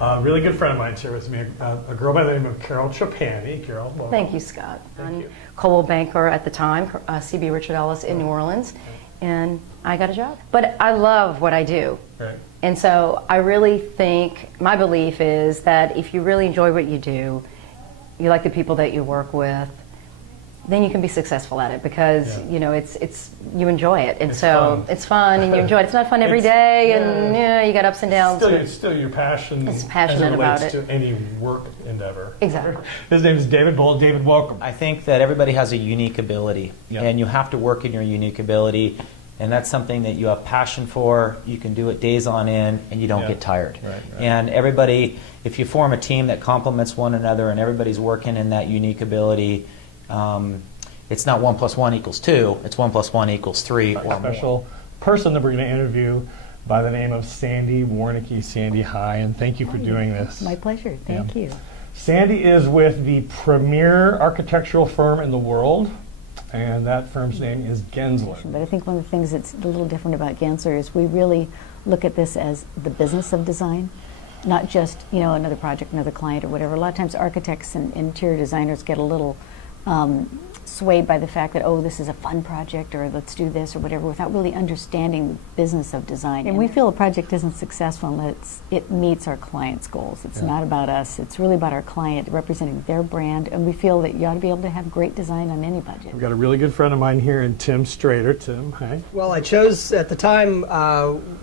A really good friend of mine here with me, a girl by the name of Carol Trapani. Carol, welcome. Thank you, Scott. Thank you. Coldwell Banker at the time, CB Richard Ellis in New Orleans, and I got a job. But I love what I do. Right. And so I really think, my belief is that if you really enjoy what you do, you like the people that you work with, then you can be successful at it because you know it's you enjoy it, and it's so fun. it's fun and you enjoy it. It's not fun every day, and you got ups and downs. It's still your passion. It's passionate as it about relates it. to any work endeavor. Exactly. His name is David Bull. David, welcome. I think that everybody has a unique ability, Yeah. and you have to work in your unique ability, and that's something that you have passion for. You can do it days on end, and you don't get tired. Right. And everybody, if you form a team that complements one another, and everybody's working in that unique ability, it's not 1 + 1 = 2. It's 1 + 1 = 3 or more. Special person that we're going to interview by the name of Sandy Warnicki. Sandy, hi, and thank you for doing this. My pleasure. Thank you. Sandy is with the premier architectural firm in the world, and that firm's name is Gensler. But I think one of the things that's a little different about Gensler is we really look at this as the business of design, not just another project, another client, or whatever. A lot of times architects and interior designers get a little swayed by the fact that, oh, this is a fun project, or let's do this, or whatever, without really understanding the business of design. And we feel a project isn't successful unless it meets our client's goals. It's not about us. It's really about our client, representing their brand, and we feel that you ought to be able to have great design on any budget. We've got a really good friend of mine here in Tim Strader. Tim, hi. Well, I chose, at the time,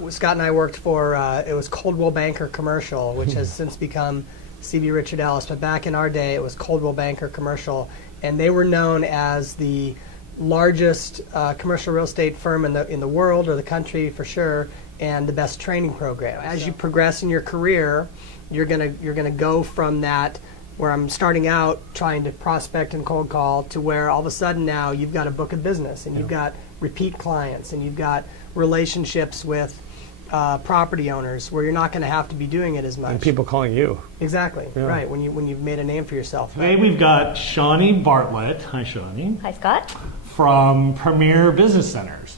Scott and I worked for, it was Coldwell Banker Commercial, which has since become CB Richard Ellis, but back in our day it was Coldwell Banker Commercial, and they were known as the largest commercial real estate firm in the world, or the country for sure, and the best training program. As you progress in your career, you're gonna go from that, where I'm starting out trying to prospect and cold call, to where all of a sudden now you've got a book of business, and you've got repeat clients, and you've got relationships with property owners, where you're not going to have to be doing it as much. And people calling you. Exactly, right, when you've made a name for yourself. Today we've got Shawnee Bartlett. Hi, Shawnee. Hi, Scott. From Premier Business Centers.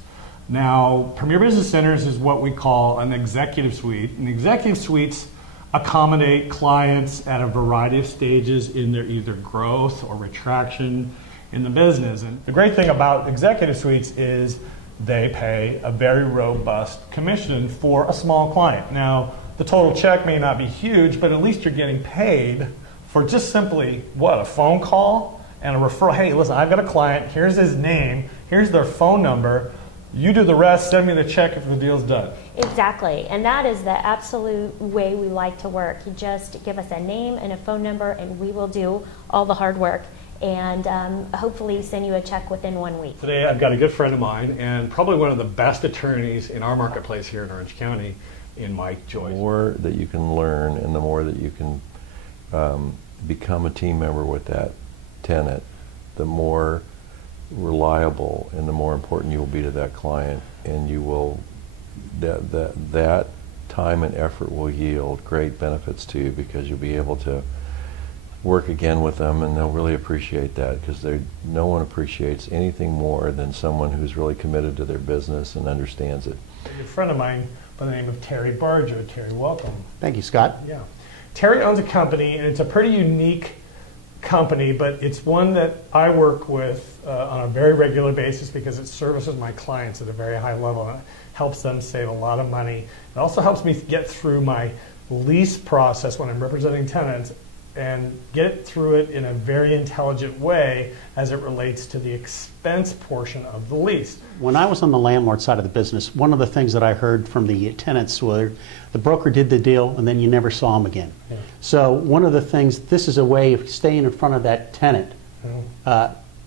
Now, Premier Business Centers is what we call an executive suite. And executive suites accommodate clients at a variety of stages in their either growth or retraction in the business. And the great thing about executive suites is they pay a very robust commission for a small client. Now, the total check may not be huge, but at least you're getting paid for just simply, a phone call and a referral. Hey, listen, I've got a client, here's his name, here's their phone number, you do the rest, send me the check if the deal's done. Exactly, and that is the absolute way we like to work. You just give us a name and a phone number, and we will do all the hard work, and hopefully send you a check within 1 week. Today I've got a good friend of mine, and probably one of the best attorneys in our marketplace here in Orange County, in Mike Joyce. The more that you can learn, and the more that you can become a team member with that tenant, the more reliable and the more important you will be to that client, and you will that time and effort will yield great benefits to you, because you'll be able to work again with them, and they'll really appreciate that, because no one appreciates anything more than someone who's really committed to their business and understands it. A friend of mine by the name of Terry Barger. Terry, welcome. Thank you, Scott. Yeah. Terry owns a company, and it's a pretty unique company, but it's one that I work with on a very regular basis, because it services my clients at a very high level, and it helps them save a lot of money. It also helps me get through my lease process when I'm representing tenants, and get through it in a very intelligent way as it relates to the expense portion of the lease. When I was on the landlord side of the business, one of the things that I heard from the tenants was the broker did the deal and then you never saw him again. Yeah. So one of the things, this is a way of staying in front of that tenant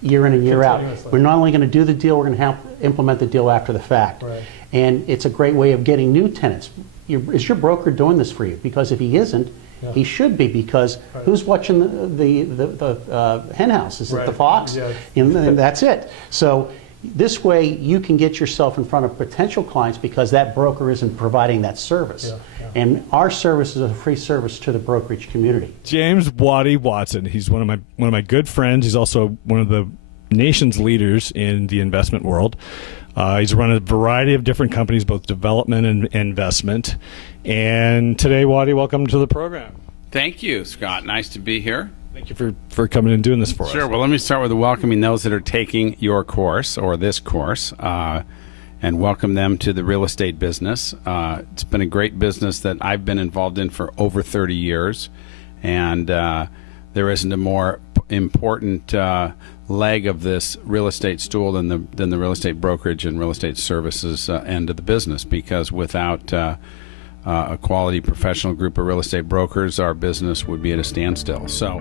year in and year out. We're not only going to do the deal, we're going to help implement the deal after the fact. Right. And it's a great way of getting new tenants. Is your broker doing this for you? Because if he isn't, he should be, because who's watching the hen house? Is it the fox? Yeah. And that's it. So this way you can get yourself in front of potential clients, because that broker isn't providing that service. And our service is a free service to the brokerage community. James Waddy Watson. He's one of my good friends. He's also one of the nation's leaders in the investment world. He's run a variety of different companies, both development and investment. And today, Wadi, welcome to the program. Thank you, Scott. Nice to be here. Thank you for coming and doing this for us. Sure. Well, let me start with welcoming those that are taking your course or this course, and welcome them to the real estate business. It's been a great business that I've been involved in for over 30 years, and there isn't a more important leg of this real estate stool than the real estate brokerage and real estate services end of the business, because without a quality professional group of real estate brokers, our business would be at a standstill. So